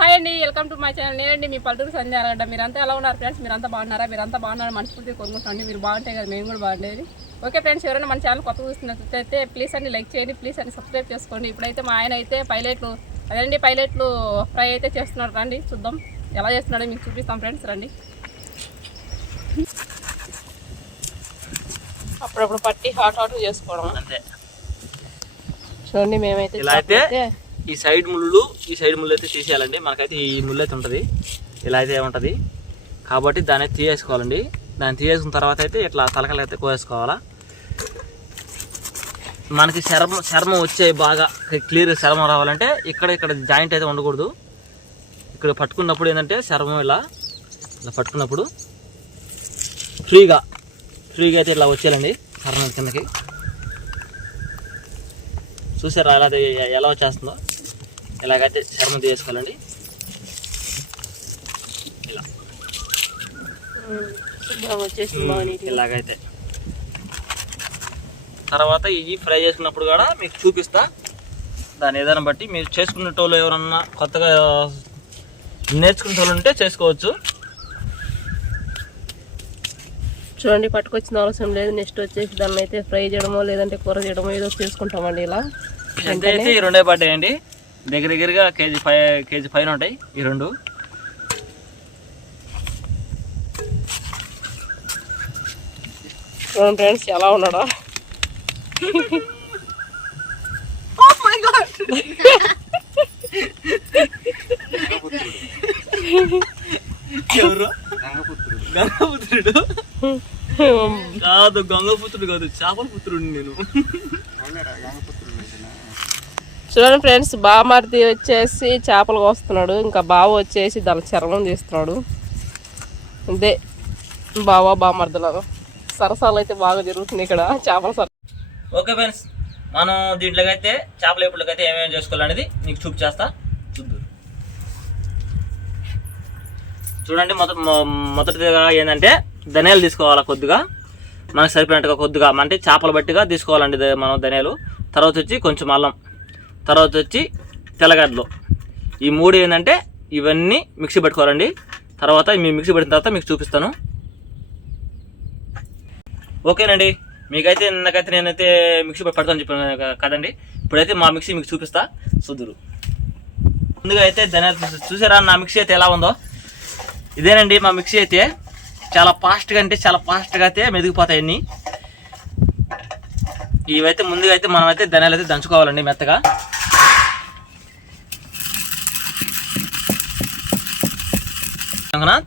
Hi అండి, welcome to my channel. నేనండి మీ పల్లెటూరు సంధ్య అరగడ్డ. మీరంతా ఎలా ఉన్నారు ఫ్రెండ్స్? మీరంతా బాగున్నారా? మీరంతా బాగున్నారు మనస్ఫూర్తిగా కోరుకుంటాండి. మీరు బాగుంటాయి కదా, మేము కూడా బాగుండేది. ఓకే ఫ్రెండ్స్, ఎవరైనా మన ఛానల్ కొత్త చూస్తున్నట్లయితే ప్లీజ్ అండి లైక్ చేయండి, ప్లీజ్ అండి సబ్స్క్రైబ్ చేసుకోండి. ఇప్పుడైతే మా ఆయన అయితే పైలెట్లు ఫ్రై అయితే చేస్తున్నారు. రండి చూద్దాం ఎలా చేస్తున్నాడో మీకు చూపిస్తాం ఫ్రెండ్స్. రండి. అప్పుడప్పుడు పట్టి హాట్ చేసుకోవడం అంతే. చూడండి మేమైతే ఇలా అయితే ఈ సైడ్ ముళ్ళు అయితే తీసేయాలండి. మనకైతే ఈ ముళ్ళు అయితే ఉంటుంది, ఇలా అయితే ఉంటుంది కాబట్టి దాన్ని అయితే తీసేసుకోవాలండి. దాన్ని తీసేసుకున్న తర్వాత అయితే ఇట్లా తలకలు అయితే కోసేసుకోవాలా. మనకి చర్మం వచ్చే బాగా క్లియర్ చర్మం రావాలంటే ఇక్కడ జాయింట్ అయితే ఉండకూడదు. ఇక్కడ పట్టుకున్నప్పుడు ఏంటంటే చర్మం ఇలా పట్టుకున్నప్పుడు ఫ్రీగా అయితే ఇట్లా వచ్చేయాలండి చర్మం కిందకి. చూసారా ఎలా వచ్చేస్తుందో? ఇలాగైతే చర్మం తీసుకోవాలండి. ఇలా ఇలాగైతే తర్వాత ఇవి ఫ్రై చేసుకున్నప్పుడు కూడా మీకు చూపిస్తా. దాని ఏదైనా బట్టి మీరు చేసుకునేటోళ్ళు ఎవరన్నా కొత్తగా నేర్చుకునేటోళ్ళు ఉంటే చేసుకోవచ్చు. చూడండి, పట్టుకొచ్చిన అవసరం లేదు. నెక్స్ట్ వచ్చేసి దాన్ని అయితే ఫ్రై చేయడమో లేదంటే కూర చేయడమో ఏదో చేసుకుంటామండి. ఇలా అయితే ఈ రెండే పడ్డాయండి. దగ్గరగా కేజీ పైన ఉంటాయి ఈ రెండు. చూడండి ఫ్రెండ్స్ ఎలా ఉన్నాడా. ఎవరు? గంగపుత్రుడు కాదు, గంగపుత్రుడు కాదు, చేపల పుత్రుడు నేను. చూడండి ఫ్రెండ్స్, బామర్ది వచ్చేసి చేపలు కోస్తున్నాడు, ఇంకా బావ వచ్చేసి దాని చర్మం తీస్తున్నాడు. అంతే బామర్దులలో సరసాలు అయితే బాగా జరుగుతుంది ఇక్కడ చేపల సర. ఓకే ఫ్రెండ్స్, మనం దీంట్లోకి అయితే చేపల ఎప్పుడుకి అయితే ఏమేమి చేసుకోవాలనేది మీకు చూపించేస్తా. చూడండి, మొదటిగా ఏంటంటే ధనియాలు తీసుకోవాలా. కొద్దిగా మనకు సరిపోయినట్టుగా కొద్దిగా అంటే చేపల బట్టిగా తీసుకోవాలండి మనం ధనియాలు. తర్వాత వచ్చి కొంచెం అల్లం, తర్వాత వచ్చి తెల్లగడ్డలు. ఈ మూడు ఏంటంటే ఇవన్నీ మిక్సీ పెట్టుకోవాలండి. తర్వాత మీ మిక్సీ పెట్టిన తర్వాత మీకు చూపిస్తాను. ఓకేనండి, మీకైతే నాకైతే నేనైతే మిక్సీ పెడతాను చెప్పాను కదండి. ఇప్పుడైతే మా మిక్సీ మీకు చూపిస్తా చూద్దురు. ముందుగా అయితే ధనియాలు చూసారా నా మిక్సీ అయితే ఎలా ఉందో? ఇదేనండి మా మిక్సీ అయితే. చాలా ఫాస్ట్గా అయితే మెదిగిపోతాయి అన్నీ. ఇవైతే ముందుగా అయితే మనం అయితే ధనియాలు అయితే దంచుకోవాలండి మెత్తగా.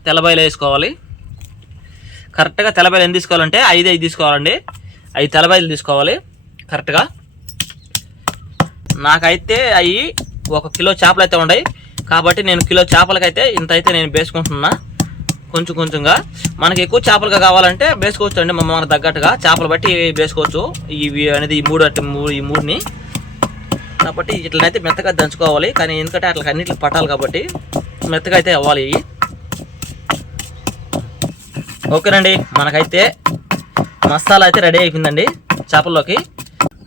తెల్లబాయలు వేసుకోవాలి. కరెక్ట్గా తెల్లబాయలు ఎంత తీసుకోవాలంటే 5 తీసుకోవాలండి. 5 తెల్లబాయలు తీసుకోవాలి కరెక్ట్గా. నాకైతే అవి 1 కిలో చేపలు అయితే ఉన్నాయి కాబట్టి నేను కిలో చేపలకైతే ఇంత అయితే నేను వేసుకుంటున్నా. కొంచెంగా మనకి ఎక్కువ చేపలుగా కావాలంటే వేసుకోవచ్చు అండి. మనకు తగ్గట్టుగా చేపలు బట్టి వేసుకోవచ్చు. ఇవి అనేది ఈ మూడుని కాబట్టి ఇట్లనైతే మెత్తగా దంచుకోవాలి. కానీ ఎందుకంటే అట్లా అన్నింటికి పట్టాలి కాబట్టి మెత్తగా అయితే అవ్వాలి ఇవి. ఓకేనండి, మనకైతే మసాలా అయితే రెడీ అయిపోయిందండి చేపల్లోకి.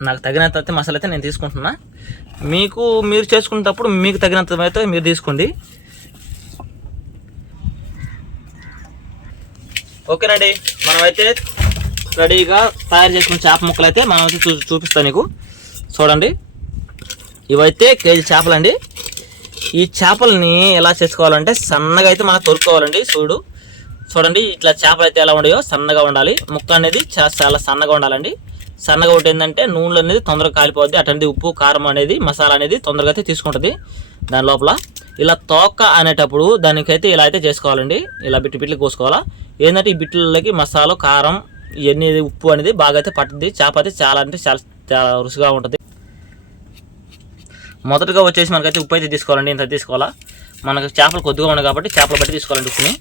నాకు తగినంత అయితే మసాలా అయితే నేను తీసుకుంటున్నా. మీరు చేసుకునేటప్పుడు మీకు తగినంత అయితే మీరు తీసుకోండి. ఓకేనండి, మనమైతే రెడీగా తయారు చేసుకున్న చేప ముక్కలు అయితే మనమైతే చూపిస్తాను నీకు. చూడండి, ఇవైతే కేజీ చేపలండి. ఈ చేపలని ఎలా చేసుకోవాలంటే సన్నగా అయితే మనం తొరుక్కోవాలండి. చూడండి ఇట్లా చేపలు అయితే ఎలా ఉన్నాయో సన్నగా ఉండాలి. ముక్క అనేది చాలా సన్నగా ఉండాలండి. సన్నగా ఒకటి ఏంటంటే నూనెలు అనేది తొందరగా కాలిపోద్ది. అటువంటి ఉప్పు కారం అనేది మసాలా అనేది తొందరగా అయితే తీసుకుంటుంది దాని లోపల. ఇలా తోక అనేటప్పుడు దానికైతే ఇలా అయితే చేసుకోవాలండి. ఇలా బిట్లు కోసుకోవాలా. ఏంటంటే ఈ బిట్లలోకి మసాలా కారం ఇవన్నీ ఉప్పు అనేది బాగా అయితే పట్టుద్ది. చేప అయితే చాలా రుచిగా ఉంటుంది. మొదటగా వచ్చేసి మనకైతే ఉప్పు అయితే తీసుకోవాలండి. ఇంత తీసుకోవాలా. మనకు చేపలు కొద్దిగా ఉన్నాయి కాబట్టి చేపలు బట్టి తీసుకోవాలండి ఉప్పుని.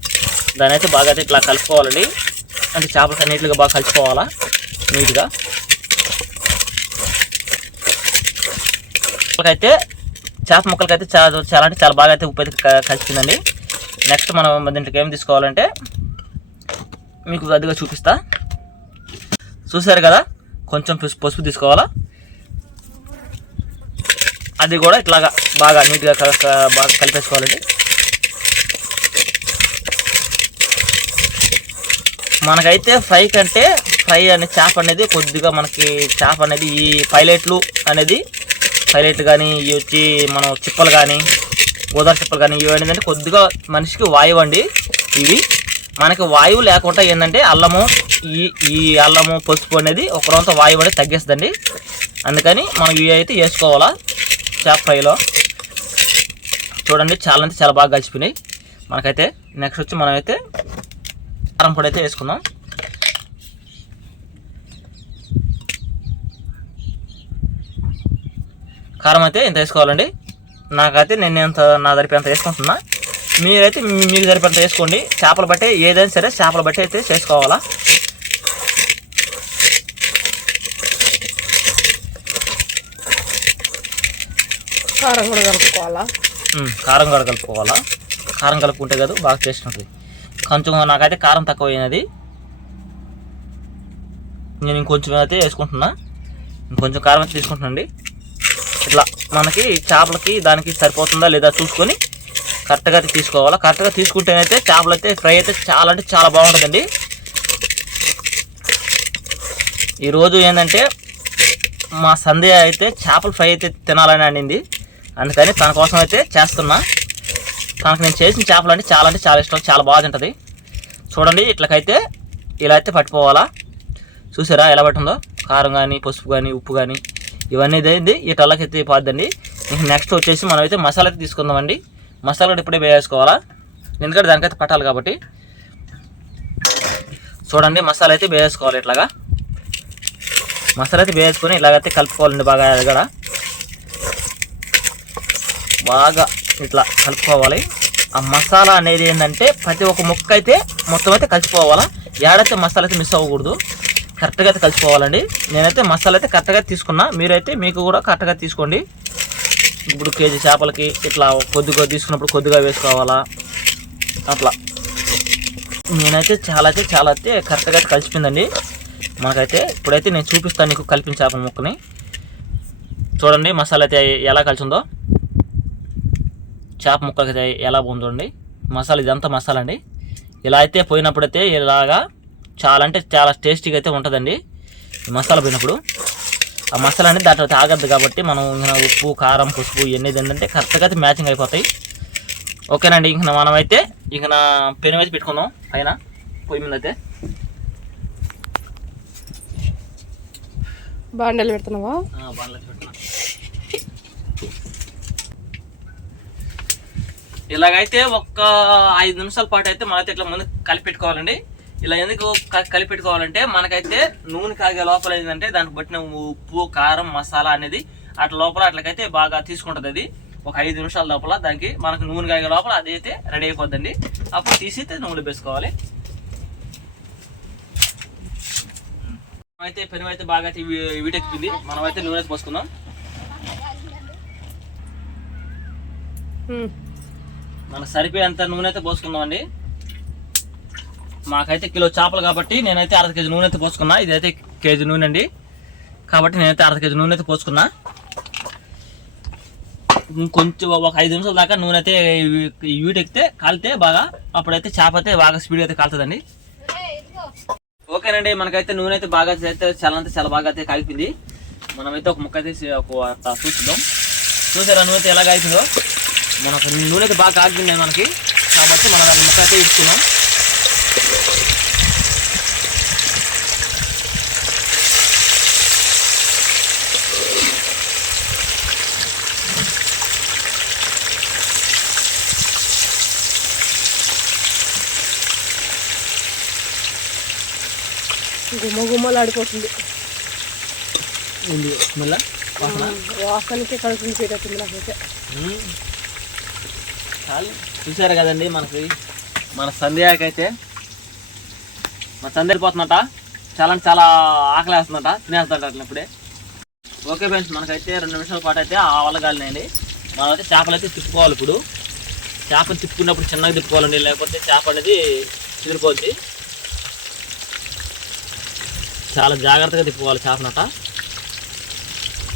దాని అయితే బాగా అయితే ఇట్లా కలుపుకోవాలండి. అంటే చేపలకి నీట్గా బాగా కలుపుకోవాలా నీట్గా. అయితే చేప ముక్కలకైతే చాలా బాగా అయితే ఉప్పు అయితే కలిసిందండి. నెక్స్ట్ మనం దీంట్లోకి ఏం తీసుకోవాలంటే మీకు కొద్దిగా చూపిస్తా. చూసారు కదా, కొంచెం పసుపు తీసుకోవాలా. అది కూడా ఇట్లాగా బాగా నీట్గా బాగా కలిపేసుకోవాలండి. మనకైతే ఫ్రై అనే చేప అనేది కొద్దిగా మనకి చేప అనేది ఈ పైలెట్లు కానీ ఇవి వచ్చి మనం చిప్పలు కానీ గోదావరి చిప్పలు కానీ ఇవి ఏంటంటే కొద్దిగా మనిషికి వాయువు అండి. ఇవి మనకి వాయువు లేకుండా ఏంటంటే ఈ అల్లము పసుపు అనేది ఒక రొంత వాయువు అనేది తగ్గిస్తుందండి. అందుకని మనం ఇవి అయితే వేసుకోవాలా చేప ఫ్రైలో. చూడండి చాలా అంటే చాలా బాగా కలిసిపోయినాయి. మనకైతే నెక్స్ట్ వచ్చి మనమైతే కారం పొడి అయితే వేసుకుందాం. కారం అయితే ఇంత వేసుకోవాలండి. నాకైతే నేను నా సరిపోయేంత వేసుకుంటున్నా. మీరైతే మీకు సరిపోయేంత వేసుకోండి. చేపలు బట్టి ఏదైనా సరే చేపలు బట్టి అయితే చేసుకోవాలా. కారం కూడా కలుపుకోవాలా. కారం కలుపుకుంటే కదా బాగా టేస్ట్ ఉంటుంది. కొంచెం నాకైతే కారం తక్కువ అయినది. నేను ఇంకొంచెం అయితే వేసుకుంటున్నా. ఇంకొంచెం కారం అయితే తీసుకుంటున్నాండి. ఇట్లా మనకి చేపలకి దానికి సరిపోతుందా లేదా చూసుకొని కరెక్ట్గా అయితే తీసుకోవాలా. కరెక్ట్గా తీసుకుంటేనైతే చేపలు అయితే ఫ్రై అయితే చాలా అంటే చాలా బాగుంటుందండి. ఈరోజు ఏంటంటే మా సంధ్య అయితే చేపల ఫ్రై అయితే తినాలని అనింది. అందుకని తన కోసం అయితే చేస్తున్నా. తనకు నేను చేసిన చేపలు అంటే చాలా ఇష్టం, చాలా బాగా తింటుంది. చూడండి ఇట్లకైతే ఇలా అయితే పట్టుకోవాలా. చూసారా ఎలా పట్టిందో? కారం కానీ పసుపు కానీ ఉప్పు కానీ ఇవన్నీ ఇదైంది ఇటల్లకైతే పోద్దండి. నెక్స్ట్ వచ్చేసి మనం అయితే మసాలా అయితే తీసుకుందామండి. మసాలా కూడా ఇప్పుడే వేసుకోవాలా, ఎందుకంటే దానికైతే పట్టాలి కాబట్టి. చూడండి మసాలా అయితే వేసుకోవాలి. ఇట్లాగా మసాలా అయితే వేసుకొని ఇలాగైతే కలుపుకోవాలండి. బాగా ఎదగడ బాగా ఇట్లా కలుపుకోవాలి. ఆ మసాలా అనేది ఏంటంటే ప్రతి ఒక్క ముక్క అయితే మొత్తం అయితే కలిసిపోవాలా. ఏడైతే మసాలా అయితే మిస్ అవ్వకూడదు, కరెక్ట్గా అయితే కలిసిపోవాలండి. నేనైతే మసాలా అయితే కరెక్ట్గా తీసుకున్నా, మీరైతే మీకు కూడా కరెక్ట్గా తీసుకోండి. ఇప్పుడు కేజీ చేపలకి ఇట్లా కొద్దిగా తీసుకున్నప్పుడు కొద్దిగా వేసుకోవాలా. అట్లా నేనైతే చాలా అయితే కరెక్ట్గా అయితే కలిసిపోయిందండి మనకైతే. ఇప్పుడైతే నేను చూపిస్తాను నీకు కలిపిన చేపల ముక్కని. చూడండి మసాలా అయితే ఎలా కలిసిందో, చేప ముక్కలకి అయితే ఎలా బాగుందండి మసాలా. ఇదంతా మసాలా అండి. ఇలా అయితే పోయినప్పుడైతే ఇలాగా చాలా అంటే చాలా టేస్టీగా అయితే ఉంటుందండి ఈ మసాలా పోయినప్పుడు. ఆ మసాలా అనేది దాంట్లో తాగద్దు కాబట్టి మనం ఉప్పు కారం పసుపు ఇవన్నీ ఏంటంటే కరెక్ట్గా అయితే మ్యాచింగ్ అయిపోతాయి. ఓకేనండి. ఇంక మనమైతే నా పెను అయితే పెట్టుకుందాం పైన పొయ్యి మీద అయితే. బాండలు పెడుతున్నావా? బాండలు పెడుతున్నా. ఇలాగైతే ఒక్క 5 నిమిషాల పాటు అయితే మనమైతే ఇట్లా ముందు కలిపెట్టుకోవాలండి. ఇలా ఎందుకు కలిపెట్టుకోవాలంటే మనకైతే నూనె కాగే లోపల ఏంటంటే దానికి బట్టిన ఉప్పు కారం మసాలా అనేది అట్లా లోపల అట్లకైతే బాగా తీసుకుంటుంది. అది ఒక 5 నిమిషాల లోపల దానికి మనకు నూనె కాగే లోపల అది అయితే రెడీ అయిపోద్దండి. అప్పుడు తీసి అయితే నూనె వేసుకోవాలి. అయితే పెరుగు అయితే బాగా వీటెక్కింది. మనమైతే నూనె పోసుకుందాం. మనకు సరిపోయేంత నూనె అయితే పోసుకుందాం అండి. మాకైతే కిలో చేపలు కాబట్టి నేనైతే 1/2 కేజీ నూనె అయితే పోసుకున్నా. ఇదైతే కేజీ నూనె అండి కాబట్టి నేనైతే 1/2 కేజీ నూనె అయితే పోసుకున్నా. ఇంకొంచెం ఒక 5 నిమిషాల దాకా నూనె అయితే వీటెక్కితే కాలితే బాగా, అప్పుడైతే చేప అయితే బాగా స్పీడ్గా అయితే కాలుతుందండి. ఓకేనండి. మనకైతే నూనె అయితే బాగా అయితే చాలా బాగా అయితే కాగిపోయింది. మనమైతే ఒక ముక్క అయితే చూద్దాం. చూసారా నూనె అయితే ఎలా కాగిపోయిందో? మనకు నూనె అయితే బాగా కాగిపోయింది మనకి, కాబట్టి మనం దాని ముక్క అయితే ఇస్తున్నాం. గుమ్మలు ఆడిపోతుంది. వాసనకి కడుపుని చేరుతుంది నాకైతే. చూసారు కదండి మనకి మన సంధ్యాకైతే మన సంధ్య వెళ్ళిపోతుందట. చాలా ఆకలి వేస్తుందట, తినేస్తుందట అట్లా ఇప్పుడే. ఓకే ఫ్రెండ్స్, మనకైతే 2 నిమిషాల పాటు అయితే ఆవల గాలినాయండి. మనమైతే చేపలు అయితే తిప్పుకోవాలి. ఇప్పుడు చేపను తిప్పుకున్నప్పుడు చిన్నగా తిప్పుకోవాలండి, లేకపోతే చేప అనేది చిదిరిపోద్ది. చాలా జాగ్రత్తగా తిప్పుకోవాలి చేపనట,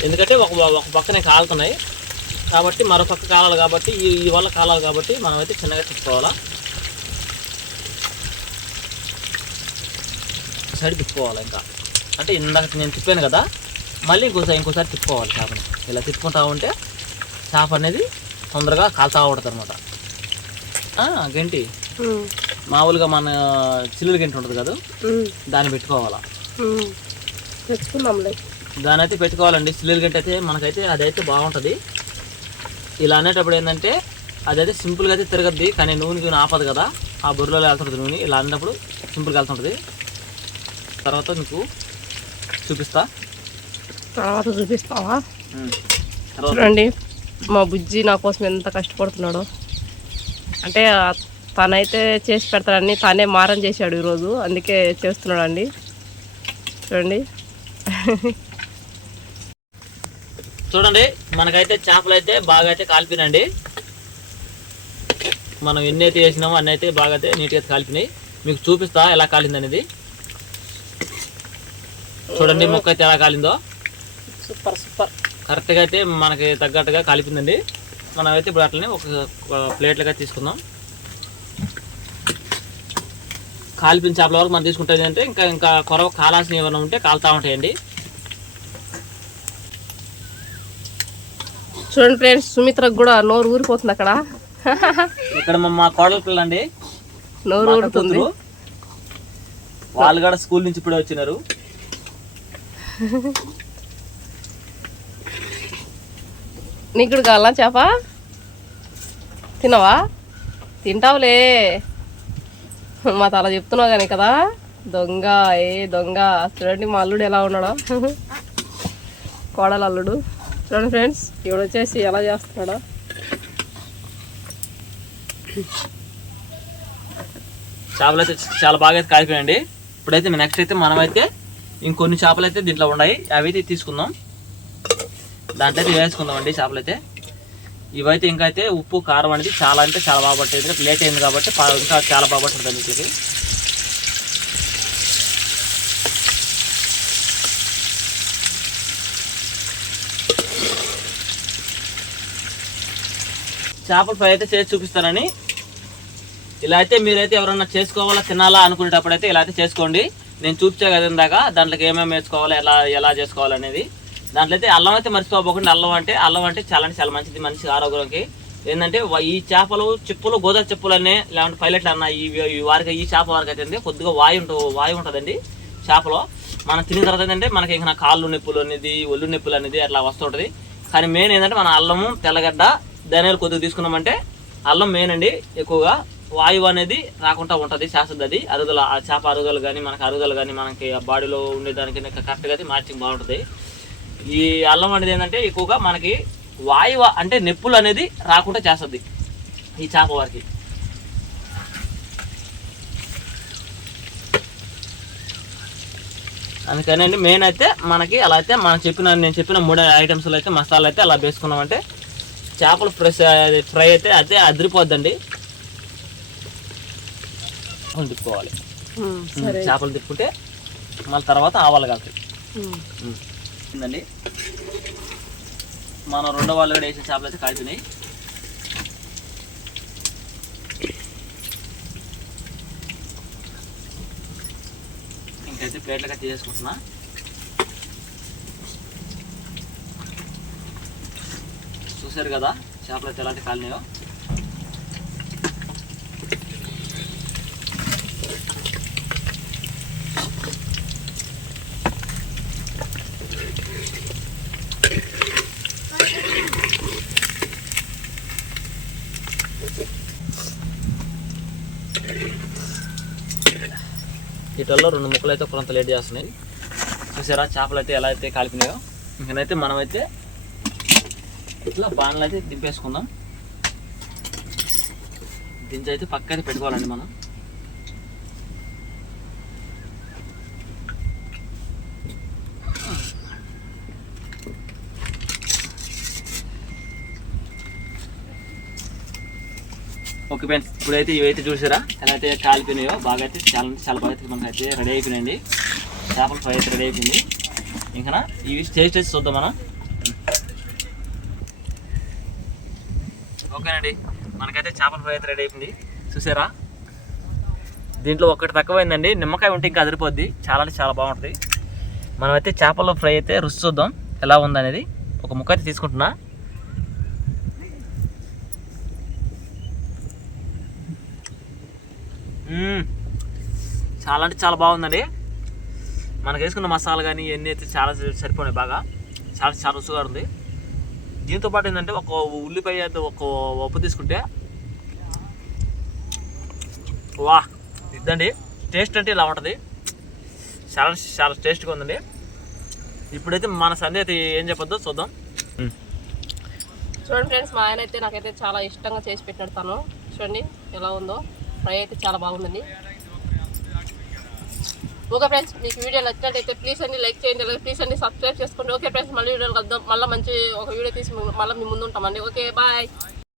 ఎందుకంటే ఒక పక్కనే కాలుతున్నాయి కాబట్టి మరో పక్క కాలాలి కాబట్టి ఈ వల్ల కాలాలి కాబట్టి మనమైతే చిన్నగా తిప్పుకోవాలా. సైడ్ తిప్పుకోవాలి. ఇంకా అంటే ఇందాక నేను తిప్పాను కదా, మళ్ళీ ఇంకోసారి తిప్పుకోవాలి చేపని. ఇలా తిప్పుకుంటా ఉంటే చేప అనేది తొందరగా కాలుతా ఉంటుంది అనమాట. గంటి మామూలుగా మన చిల్లులు గంటి ఉంటుంది కదా, దాన్ని పెట్టుకోవాలా. తెచ్చుకున్నాంలే, దాని అయితే పెట్టుకోవాలండి. చిల్లులు గంటి అయితే మనకైతే అదైతే బాగుంటుంది. ఇలా అనేటప్పుడు ఏంటంటే అదైతే సింపుల్గా అయితే తిరగద్ది, కానీ నూనె ఆపదు కదా, ఆ బుర్రలో వెళ్తుంటుంది నూనె. ఇలా అన్నప్పుడు సింపుల్గా వెళ్తుంటుంది. తర్వాత మీకు చూపిస్తా. తర్వాత చూపిస్తావా? చూడండి మా బుజ్జి నా కోసం ఎంత కష్టపడుతున్నాడో. అంటే తనైతే చేసి పెడతాడని తానే మారం చేశాడు ఈరోజు, అందుకే చేస్తున్నాడు అండి. చూడండి మనకైతే చేపలు అయితే బాగా అయితే కాలిపోయినండి. మనం ఎన్ని అయితే వేసినామో అన్నీ అయితే బాగా అయితే నీట్గా కాలిపోయినాయి. మీకు చూపిస్తా ఎలా కాలింది అనేది. చూడండి మొక్క అయితే ఎలా కాలిందో. సూపర్ సూపర్, కరెక్ట్గా అయితే మనకి తగ్గట్టుగా కాలిపోయిందండి. మనం అయితే ఇప్పుడు అట్లనే ఒక ప్లేట్లుగా తీసుకుందాం. కాలిపోయిన చేపల వరకు మనం తీసుకుంటుంది అంటే ఇంకా కొరవ కాలాల్సిన ఏమైనా ఉంటే కాలుతూ ఉంటాయండి. చూడండి ఫ్రెండ్స్, సుమిత్రకు కూడా నోరు ఊరిపోతుంది అక్కడ. ఇక్కడ మా కోడల పిల్ల అండి, నోరు ఊరుతుంది. వాళ్ళు కూడా స్కూల్ నుంచి ఇప్పుడే వచ్చినారు. నీకు కూడా కావాలా చేప? తినవా? తింటావులే, మా తల చెప్తున్నావు కానీ కదా. దొంగ దొంగ. చూడండి మా అల్లుడు ఎలా ఉన్నాడో, కోడలు అల్లుడు. చూడండి ఫ్రెండ్స్, ఇవిడ వచ్చేసి ఎలా చేస్తున్నాడో. చేపలు అయితే చాలా బాగా అయితే కాలిపోయాయండి. ఇప్పుడైతే నెక్స్ట్ అయితే మనమైతే ఇంకొన్ని చేపలు అయితే దీంట్లో ఉన్నాయి, అవి అయితే తీసుకుందాం. దాంట్లో అయితే వేసుకుందాం అండి చేపలు అయితే. ఇవైతే ఇంకా అయితే ఉప్పు కారం అనేది చాలా అంటే చాలా బాగా పట్టేది. ఎందుకంటే లేట్ అయింది కాబట్టి ఇంకా చాలా బాగా పట్టుంది వీటికి. చేపల ఫ్రై అయితే చేసి చూపిస్తానని. ఇలా అయితే మీరైతే ఎవరన్నా చేసుకోవాలా తినాలా అనుకునేటప్పుడు అయితే ఇలా అయితే చేసుకోండి. నేను చూపించే కదా ఇందాక దాంట్లోకి ఏమేమి వేసుకోవాలి, ఎలా చేసుకోవాలనేది. దాంట్లో అయితే అల్లం అయితే మర్చిపోకుండా. అల్లం అంటే చాలా మంచిది మనిషి ఆరోగ్యానికి. ఏంటంటే ఈ చేపలు చెప్పులు గోదా చెప్పులు అన్నీ లేదంటే పైలట్లు అన్న ఈ చేప వారికి అయితే కొద్దిగా వాయు ఉంటుందండి చేపలో. మనం తిన్న తర్వాత ఏంటంటే మనకి ఇంకా కాళ్ళు నొప్పులు అనేది ఒళ్ళు నొప్పులు అనేది అట్లా వస్తుంటుంది. కానీ మెయిన్ ఏంటంటే మన అల్లము తెల్లగడ్డ ధనియాలు కొద్దిగా తీసుకున్నామంటే అల్లం మెయిన్ అండి. ఎక్కువగా వాయువు అనేది రాకుండా ఉంటుంది, చేస్తుంది అది. అరుగుదల ఆ చేప అరుగుదల కానీ మనకి అరుగుదల కానీ మనకి బాడీలో ఉండేదానికి కరెక్ట్గా అయితే మ్యాచింగ్ బాగుంటుంది. ఈ అల్లం అనేది ఏంటంటే ఎక్కువగా మనకి వాయువు అంటే నొప్పులు అనేది రాకుండా చేస్తుంది ఈ చేప వారికి. అందుకని అండి మెయిన్ అయితే మనకి అలా అయితే నేను చెప్పిన 3 ఐటమ్స్లో అయితే మసాలా అయితే అలా వేసుకున్నామంటే చేపలు ఫ్రై అయితే అదే అదిరిపోద్దండి. తిప్పుకోవాలి. చేపలు తిప్పుకుంటే మళ్ళీ తర్వాత ఆవాలు కలుగుతాయి. అండి మనం 2వ వాళ్ళు కూడా వేసిన చేపలు అయితే కాల్చినాయి. ఇంకైతే ప్లేట్లుగా చేసుకుంటున్నా. చూసారు కదా చేపలు అయితే ఎలాంటి కాలినాయో. వీటిల్లో 2 ముక్కలు అయితే కొంత లేట్ చేస్తున్నాయి. చూసారా చేపలు అయితే ఎలా అయితే కాలిపినాయో. ఇంకనైతే మనమైతే ఇట్లా బాణలు అయితే దింపేసుకుందాం. దించి అయితే పక్క అయితే పెట్టుకోవాలండి మనం. ఓకే ఫ్రెండ్స్, ఇప్పుడైతే ఇవైతే చూసారా ఎలా అయితే కాలిపోయినాయో. బాగా అయితే చాలా బాగా అయితే మనకైతే రెడీ అయిపోయినాయండి. చేపల ఫ్రై అయితే రెడీ అయిపోయింది. ఇంకా ఇవి టేస్ట్ చేసి చూద్దాం మనం. ఓకేనండి, మనకైతే చేపల ఫ్రై అయితే రెడీ అయిపోయింది. చూసారా దీంట్లో ఒకటి తక్కువైందండి, నిమ్మకాయ ఉంటే ఇంకా అదిరిపోద్ది, చాలా అంటే చాలా బాగుంటుంది. మనమైతే చేపల ఫ్రై అయితే రుచి చూద్దాం ఎలా ఉందనేది. ఒక ముక్క అయితే తీసుకుంటున్నా. చాలా అంటే చాలా బాగుందండి. మనకు వేసుకున్న మసాలా కానీ ఇవన్నీ అయితే చాలా సరిపోయినాయి, బాగా చాలా చాలా రుచిగా ఉంది. దీంతో పాటు ఏంటంటే ఒక ఉల్లిపాయ అయితే ఒక ఉప్పు తీసుకుంటే వా ఇద్దండి, టేస్ట్ అంటే ఇలా ఉంటుంది, చాలా చాలా టేస్ట్గా ఉందండి. ఇప్పుడైతే మన సంధ్య అయితే ఏం చెప్పొద్దో చూద్దాం. చూడండి ఫ్రెండ్స్, మా ఆయన అయితే నాకైతే చాలా ఇష్టంగా చేసి పెట్టాడు తను. చూడండి ఎలా ఉందో, ఫ్రై అయితే చాలా బాగుందండి. ఓకే ఫ్రెండ్స్, మీకు వీడియో నచ్చినట్టయితే ప్లీజ్ అన్ని లైక్ చేయండి, అలాగే ప్లీజ్ అన్ని సబ్స్క్రైబ్ చేసుకోండి. ఓకే ఫ్రెండ్స్, మళ్ళీ వీడియోలు కలుద్దాం, మళ్ళీ మంచి ఒక వీడియో తీసి మళ్ళీ మీ ముందు ఉంటామండి. Okay bye.